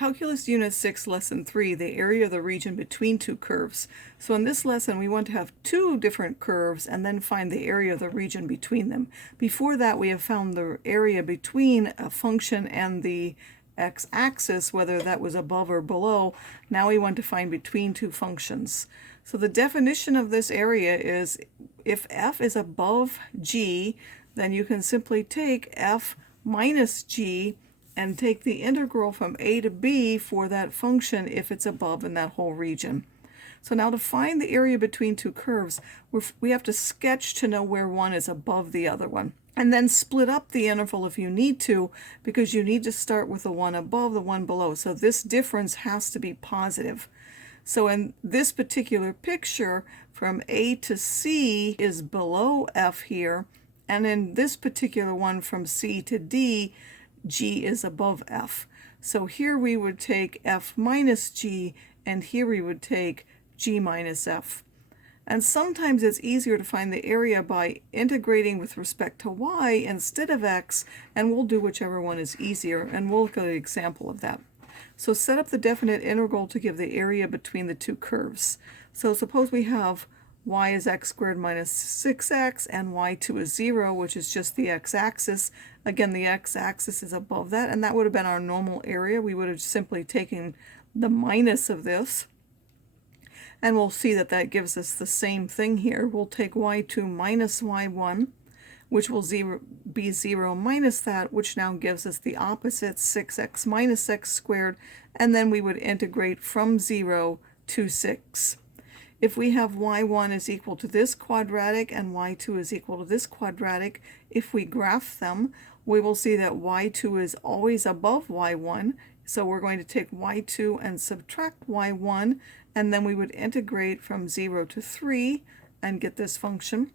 Calculus Unit 6, Lesson 3, the area of the region between two curves. So in this lesson, we want to have two different curves and then find the area of the region between them. Before that, we have found the area between a function and the x-axis, whether that was above or below. Now we want to find between two functions. So the definition of this area is if f is above g, then you can simply take f minus g and take the integral from a to b for that function if it's above in that whole region. So now to find the area between two curves, we have to sketch to know where one is above the other one. And then split up the interval if you need to, because you need to start with the one above, the one below. So this difference has to be positive. So in this particular picture, from A to C is below F here, and in this particular one from C to D, G is above F. So here we would take F minus G, and here we would take G minus F. And sometimes it's easier to find the area by integrating with respect to y instead of x, and we'll do whichever one is easier, and we'll look at an example of that. So set up the definite integral to give the area between the two curves. So suppose we have y is x squared minus 6x and y2 is 0, which is just the x-axis. Again, the x-axis is above that, and that would have been our normal area. We would have simply taken the minus of this, and we'll see that that gives us the same thing here. We'll take y2 minus y1, which will be 0 minus that, which now gives us the opposite, 6x minus x squared, and then we would integrate from 0 to 6. If we have y1 is equal to this quadratic and y2 is equal to this quadratic, if we graph them, we will see that y2 is always above y1. So we're going to take y2 and subtract y1, and then we would integrate from 0 to 3 and get this function.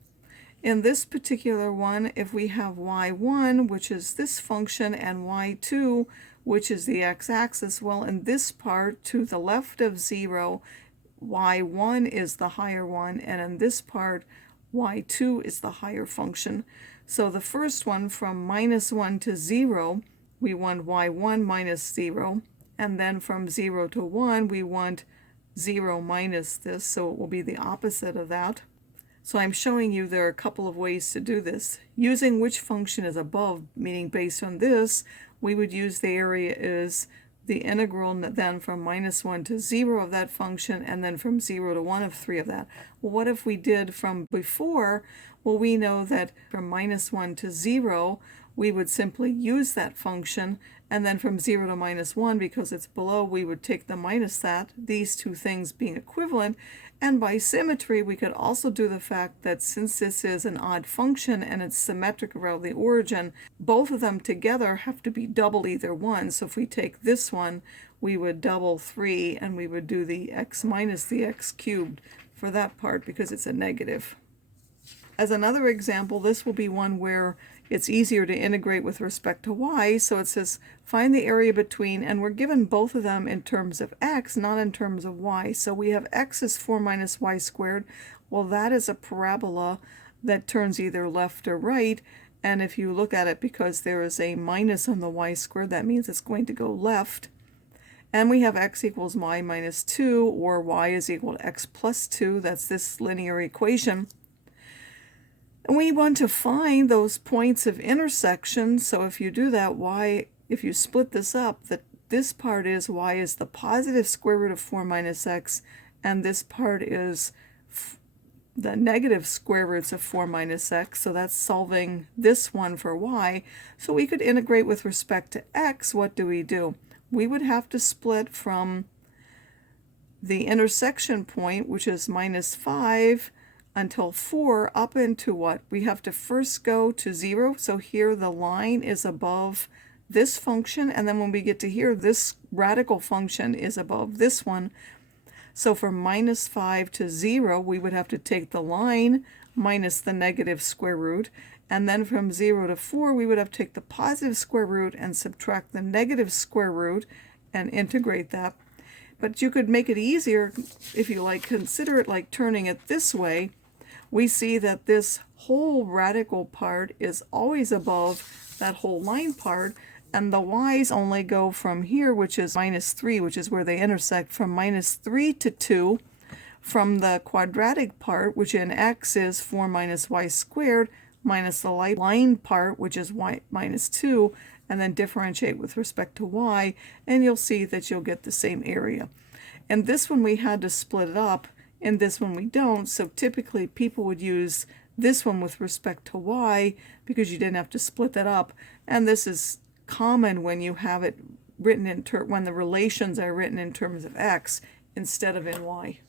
In this particular one, if we have y1, which is this function, and y2, which is the x-axis, well, in this part to the left of 0, y1 is the higher one, and in this part, y2 is the higher function. So the first one, from minus 1 to 0, we want y1 minus 0, and then from 0 to 1, we want 0 minus this, so it will be the opposite of that. So I'm showing you there are a couple of ways to do this. Using which function is above, meaning based on this, we would use the area is the integral then from minus 1 to 0 of that function, and then from 0 to 1 of 3 of that. Well, what if we did from before? Well, we know that from minus 1 to 0, we would simply use that function, and then from 0 to minus 1, because it's below, we would take the minus that, these two things being equivalent. And by symmetry, we could also do the fact that since this is an odd function and it's symmetric around the origin, both of them together have to be double either one. So if we take this one, we would double 3, and we would do the x minus the x cubed for that part because it's a negative. As another example, this will be one where it's easier to integrate with respect to y. So it says find the area between, and we're given both of them in terms of x, not in terms of y. So we have x is 4 minus y squared. Well, that is a parabola that turns either left or right. And if you look at it, because there is a minus on the y squared, that means it's going to go left. And we have x equals y minus 2, or y is equal to x plus 2. That's this linear equation. And we want to find those points of intersection. So if you do that, if you split this up, this part is y is the positive square root of 4 minus x, and this part is the negative square roots of 4 minus x. So that's solving this one for y. So we could integrate with respect to x. What do? We would have to split from the intersection point, which is minus 5, until 4 up into what? We have to first go to 0. So here the line is above this function, and then when we get to here, this radical function is above this one. So from minus 5 to 0, we would have to take the line minus the negative square root, and then from 0 to 4, we would have to take the positive square root and subtract the negative square root and integrate that. But you could make it easier if you like, consider it like turning it this way. We see that this whole radical part is always above that whole line part, and the y's only go from here, which is -3, which is where they intersect, from -3 to 2, from the quadratic part, which in x is 4 minus y squared, minus the line part, which is y minus 2, and then differentiate with respect to y, and you'll see that you'll get the same area. And this one we had to split it up, and this one we don't, so typically people would use this one with respect to y because you didn't have to split that up, and this is common when you have it written in when the relations are written in terms of x instead of in y.